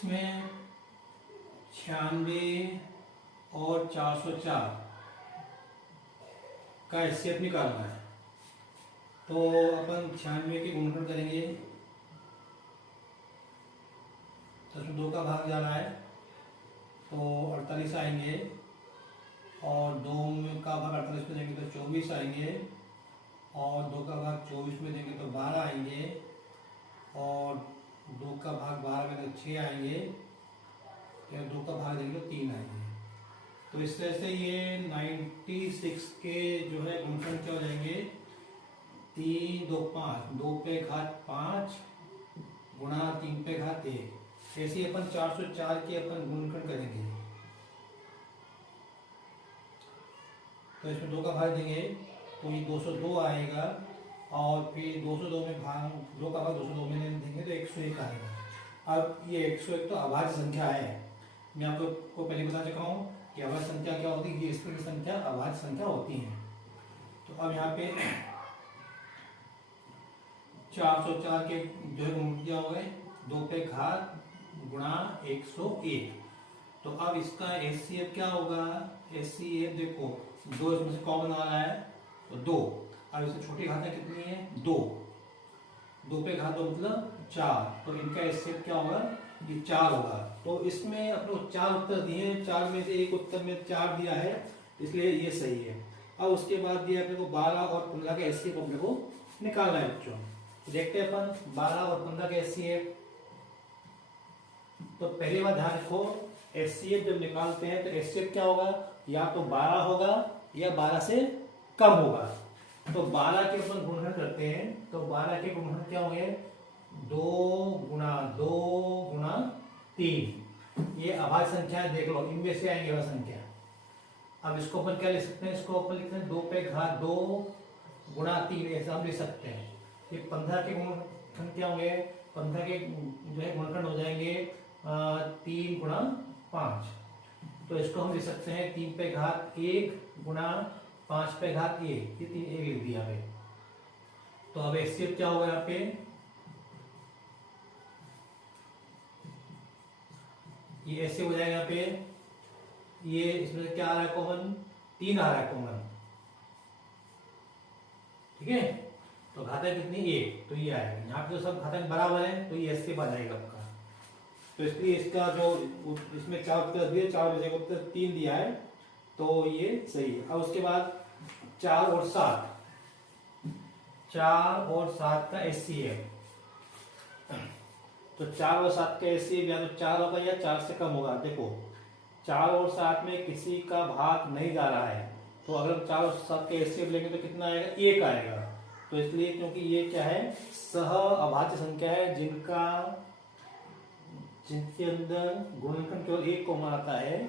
इसमें 96 और 404 का एचसीएफ निकालना है। तो अपन 96 के गुणनखंड करेंगे, तो इसमें 2 का भाग जा रहा है तो 48 आएंगे, और 2 का भाग 48 में देंगे तो 24 आएंगे, और 2 का भाग 24 में देंगे तो 12 आएंगे, और 2 का भाग 12 में तो 6 आएंगे, या 2 का भाग देंगे तो 3 आएंगे। तो इस तरह से ये 96 के जो है गुणनखंड क्या हो जाएंगे, 3 2 5, 2 पे घात 5 गुणा 3 पे घात 1। ऐसे अपन 404 के अपन गुणनखंड करेंगे। तो इसमें 2 का भाग देंगे तो ये 202 आएगा, और फिर 202 में भाग 2 का भाग 202 में देंगे तो 101 आएगा। अब ये 101 तो अभाज्य संख्या है। मैं आपको पहले बता चुका हूँ कि अभाज्य संख्या क्या होती है, ये इस प्रकार की संख्या अभाज्य संख्या होती है। तो अब यहाँ पे 404 के जो है गुणनखंड क्या हो गए, 2 पे घात गुणा 101। तो अब इसका एचसीएफ क्या होगा, एचसीएफ देखो 2 इसमें से कॉमन आ रहा है तो 2। अब इससे छोटी घातें कितनी है, 2। 2 पे घात 2 मतलब 4, तो इनका एचसीएफ क्या होगा, ये 4 होगा। तो इसमें अपने 4 उत्तर दिए, 4 में से एक उत्तर में 4 दिया है, इसलिए ये सही है। अब उसके बाद दिया अपने को 12 और 15 का एचसीएफ अपने को निकालना है बच्चों। देखते हैं अपन 12 और 15 का एचसीएफ। तो पहली बात ध्यान रखो, एचसीएफ जब निकालते हैं तो एचसीएफ क्या होगा, या तो 12 होगा या 12 से कम होगा। तो 12 के अपन गुणनखंड करते हैं, तो 12 के गुणनखंड क्या होंगे, 2 गुणा 2 गुणा 3। ये अभाज्य संख्या है, देख लो इनमें से आएंगे वह संख्या। अब इसको अपन क्या लिख सकते हैं, इसको अपन लिखते हैं 2 पे घात 2 गुणा 3, ऐसा हम लिख सकते हैं। ये 15 के गुणनखंड क्या होंगे, 15 के जो है गुणनखंड हो जाएंगे 3 गुणा 5। तो इसको हम लिख सकते हैं 3 पे घात 1 गुणा 5 पे घात 1, ये 3 1 लिख दिया है। तो अब एचसीएफ क्या होगा यहाँ पे, ये ऐसे हो जाएगा यहाँ पे, ये इसमें क्या आ रहा है कॉमन, 3 आ रहा है कॉमन, ठीक है। तो घातांक कितनी, 1, तो ये आएगा। यहाँ पे तो सब घातांक बराबर है, तो ये एचसीएफ आ जाएगा आपका। तो इसलिए इसका जो इसमें 4 उत्तर दिए, 4 में से उत्तर 3 दिया है, तो ये सही है। अब उसके बाद 4 और 7 का एचसीएफ। तो 4 और 7 का एचसीएफ या तो 4 होगा या 4 से कम होगा। देखो 4 और 7 में किसी का भाग नहीं जा रहा है, तो अगर 4 और 7 का एचसीएफ लेंगे तो कितना आएगा, 1 आएगा। तो इसलिए क्योंकि ये क्या है, सह अभाज्य संख्या है, जिनके अंदर गुणनखंड केवल 1 कॉमन आता है,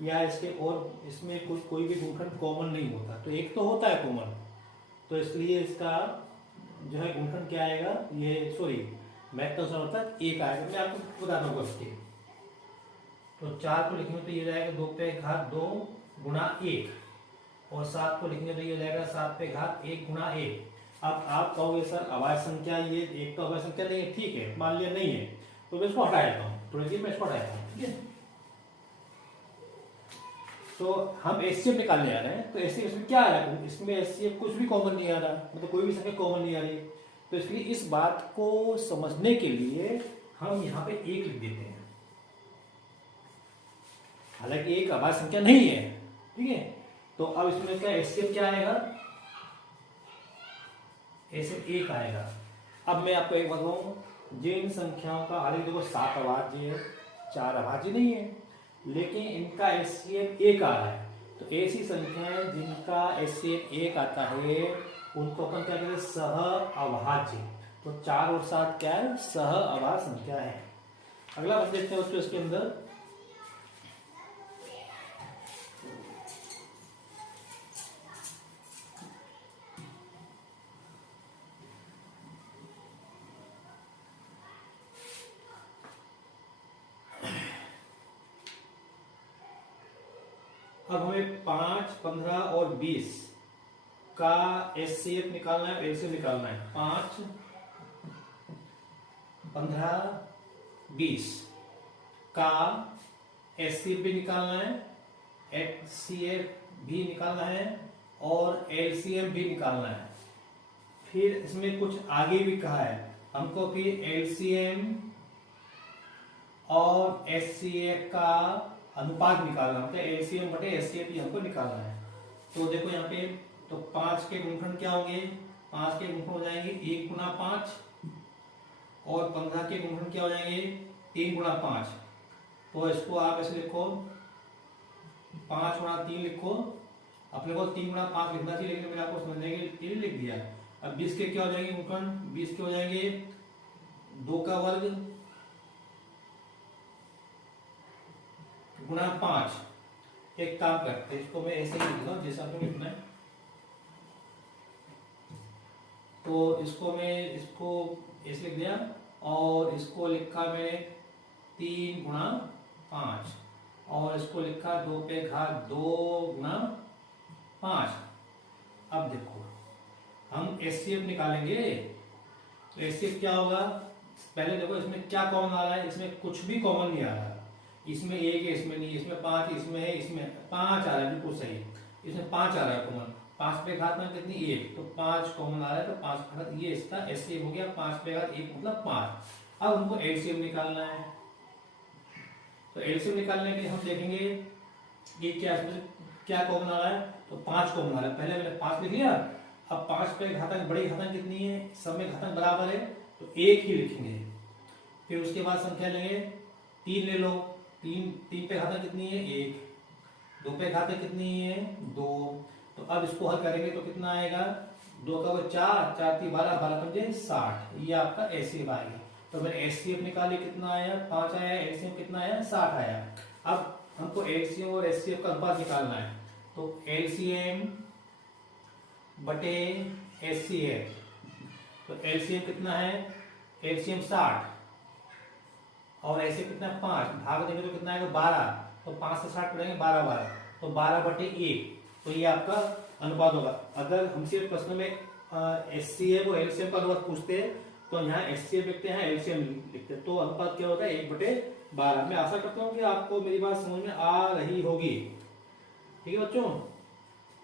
या इसके और इसमें कोई भी गुणनखंड कॉमन नहीं होता। तो 1 तो होता है कॉमन, तो इसलिए इसका जो है गुणनखंड क्या आएगा, ये सॉरी मैथ का होता है 1 आएगा। मैं आपको बता दूंगा इसके। तो 4 को लिखेंगे तो ये जाएगा 2 पे घात 2 गुणा 1, और 7 को लिखेंगे तो ये हो जाएगा 7 पे घात 1 गुणा 1। अब आप कहोगे सर अभाज्य संख्या ये 1 तो अभाज्य संख्या नहीं है, ठीक है, मान लिया नहीं है, तो मैं इसको हटा देता हूँ, थोड़ी देर में इसको हटाता हूँ, ठीक है। तो हम एचसीएफ निकालने आ रहे हैं, तो एचसीएफ इसमें क्या आ रहा है, इसमें एचसीएफ कुछ भी कॉमन नहीं आ रहा, मतलब कोई भी संख्या कॉमन नहीं आ रही। तो इसलिए इस बात को समझने के लिए हम यहाँ पे 1 लिख देते हैं, हालांकि 1 अभाज्य संख्या नहीं है, ठीक है। तो अब इसमें क्या एचसीएफ क्या आएगा, एचसीएफ 1 आएगा। अब मैं आपको एक बताऊं, जिन संख्याओं का हालांकि देखो 7 अभाज्य है, 4 अभाज्य नहीं है, लेकिन इनका एचसीएफ 1 आ रहा है, तो ऐसी संख्याएं जिनका एचसीएफ 1 आता है उनको अपन क्या कहते हैं, सह अभाज्य। तो 4 और 7 क्या है, सह अभाज्य संख्या है। अगला हम देखते हैं इसके अंदर, अब हमें 5, 15 और 20 का एचसीएफ निकालना है, एचसीएफ निकालना है। 5, 15, 20 का HCF भी निकालना है, HCF भी निकालना है और LCM भी निकालना है। फिर इसमें कुछ आगे भी कहा है हमको कि LCM और HCF का अनुपात निकालना, मतलब LCM बटे HCF हमको निकालना है। तो देखो यहाँ पे, तो 5 के गुणनखंड क्या होंगे, 5 के गुणनखंड हो जाएंगे 1 गुना 5 और 15 के गुणनखंड क्या हो जाएंगे 3 गुना 5। तो इसको आप ऐसे लिखो 5 गुना 3 लिखो, अपने को 3 गुना 5 लिखना चाहिए लेकिन मैंने आपको समझने के लिए 3 लिख दिया। अब 20 के क्या हो जाएंगे गुणनखंड, 20 के हो जाएंगे 2 का वर्ग गुना 5। एक काम करते हैं, इसको मैं ऐसे ही लिख रहा हूँ जैसा आपको लिखना है। तो इसको मैं इसको ऐसे लिख दिया और इसको लिखा मैंने 3 गुना 5 और इसको लिखा 2 पे घात 2 गुना 5। अब देखो हम HCF निकालेंगे, तो HCF क्या होगा, पहले देखो इसमें क्या कॉमन आ रहा है, इसमें कुछ भी कॉमन नहीं आ रहा। इसमें 1 है, इसमें नहीं, इसमें 5, इसमें है, इसमें 5 आ रहा है, बिल्कुल सही। इसमें 5 आ रहा है कॉमन, 5 पे घात में कितनी 1, तो 5 कॉमन आ रहा है, तो 5 पे घात ये इसका HCF हो गया, 5 पे घात 1 मतलब 5। अब हमको LCM निकालना है, तो LCM निकालने के लिए हम देखेंगे कि क्या इसमें क्या कॉमन आ रहा है, तो 5 कॉमन आ रहा है। पहले मैंने 5 लिख लिया, अब 5 पे घातांक बड़ी घातांक कितनी है, सब में घातांक बराबर है तो 1 ही लिखेंगे। फिर उसके बाद संख्या लेंगे 3 ले लो, 3 पे घातांक कितनी है 1, 2 पे घातांक कितनी है 2। तो अब इसको हल करेंगे तो कितना आएगा, 2 का 4, 4 3 12, 12 पंजे 60, ये आपका HCF आएगा। तो मैंने HCF निकाली, कितना आया 5 आया, LCM कितना आया 60 आया। अब हमको LCM और HCF का अनुपात निकालना है, तो LCM बटे HCF, तो LCM कितना है, LCM 60 और ऐसे कितना 5, भाग देंगे तो कितना आएगा 12, तो 5 से 60 पढ़ेंगे 12 12, तो 12 बटे 1, तो ये आपका अनुपात होगा। अगर हमसे प्रश्न में HCF और LCM का अनुपात पूछते हैं तो यहाँ HCF लिखते हैं, LCM लिखते हैं, तो अनुपात क्या होता है 1 बटे 12। मैं आशा करता हूँ कि आपको मेरी बात समझ में आ रही होगी, ठीक है बच्चों।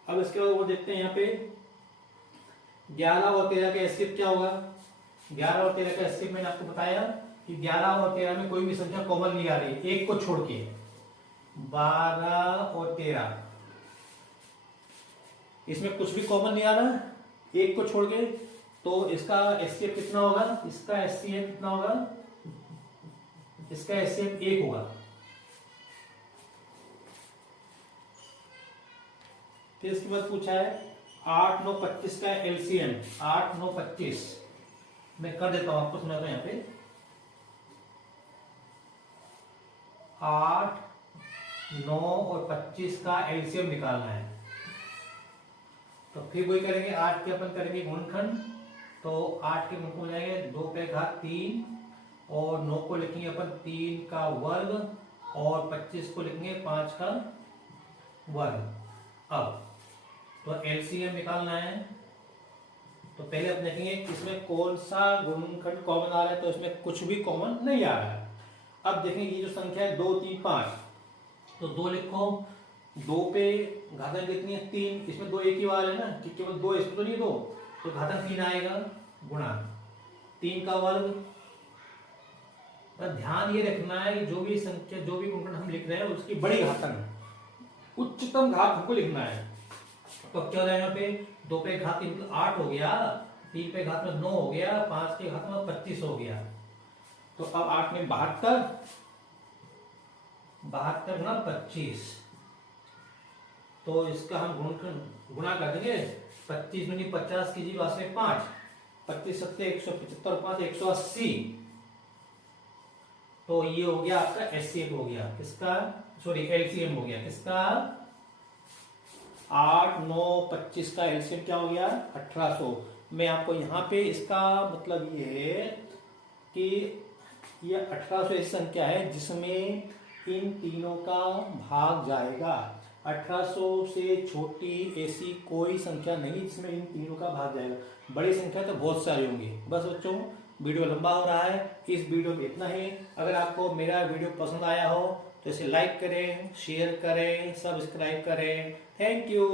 अब इसके बाद वो देखते हैं यहाँ पे 11 और 13 का HCF क्या होगा। 11 और 13 का HCF मैंने आपको बताया कि 11 और 13 में कोई भी संख्या कॉमन नहीं आ रही, एक को छोड़ के। 12 और 13 इसमें कुछ भी कॉमन नहीं आ रहा, एक को छोड़ के, तो इसका HCF कितना होगा, इसका HCF कितना होगा, इसका HCF 1 होगा। फिर इसके बाद पूछा है 8 9 25 का LCM, 8 9 25 मैं कर देता हूं आपको, सुना था यहाँ पे 8 9 और 25 का LCM निकालना है। तो फिर वही करेंगे, 8 के अपन करेंगे गुणनखंड, तो 8 के गुणनखंड हो जाएंगे 2 पे घात 3 और 9 को लिखेंगे अपन 3 का वर्ग और 25 को लिखेंगे 5 का वर्ग। अब तो LCM निकालना है, तो पहले आप देखेंगे इसमें कौन सा गुणनखंड कॉमन आ रहा है, तो इसमें कुछ भी कॉमन नहीं आ रहा है। अब देखेंगे ये जो संख्या है 2 3 5, तो 2 लिखो, 2 पे घातांक कितनी है 3, इसमें 2 एक ही वाला है ना कि केवल 2, इसमें तो नहीं 2, तो घातांक 3 आएगा गुणा 3 का वर्ग। पर ध्यान ये रखना है कि जो भी संख्या, जो भी गुणनखंड हम लिख रहे हैं उसकी बड़ी घातांक उच्चतम घात हमको लिखना है। तो क्या हो जाएगा यहाँ पे 2 पे घात 3 8 हो गया, 3 पे घात में 9 हो गया, 5 के घात में 25 हो गया। तो अब 8 में 72, 72 गुना 25, तो इसका हम गुणा कर देंगे, 25 में 50 की जीरो में 5, 25 सत्ते 175, 5 180, तो ये हो गया आपका HCF हो गया, किसका, सॉरी LCM हो गया, किसका 8 9 25 का LCM क्या हो गया 1800। मैं आपको यहाँ पे इसका मतलब ये है कि ये 1800 ऐसी संख्या है जिसमें इन तीनों का भाग जाएगा। 1800 से छोटी ऐसी कोई संख्या नहीं जिसमें इन तीनों का भाग जाएगा। बड़ी संख्या तो बहुत सारी होंगी। बस बच्चों वीडियो लंबा हो रहा है, इस वीडियो में इतना ही। अगर आपको मेरा वीडियो पसंद आया हो तो इसे लाइक करें, शेयर करें, सब्सक्राइब करें। Thank you.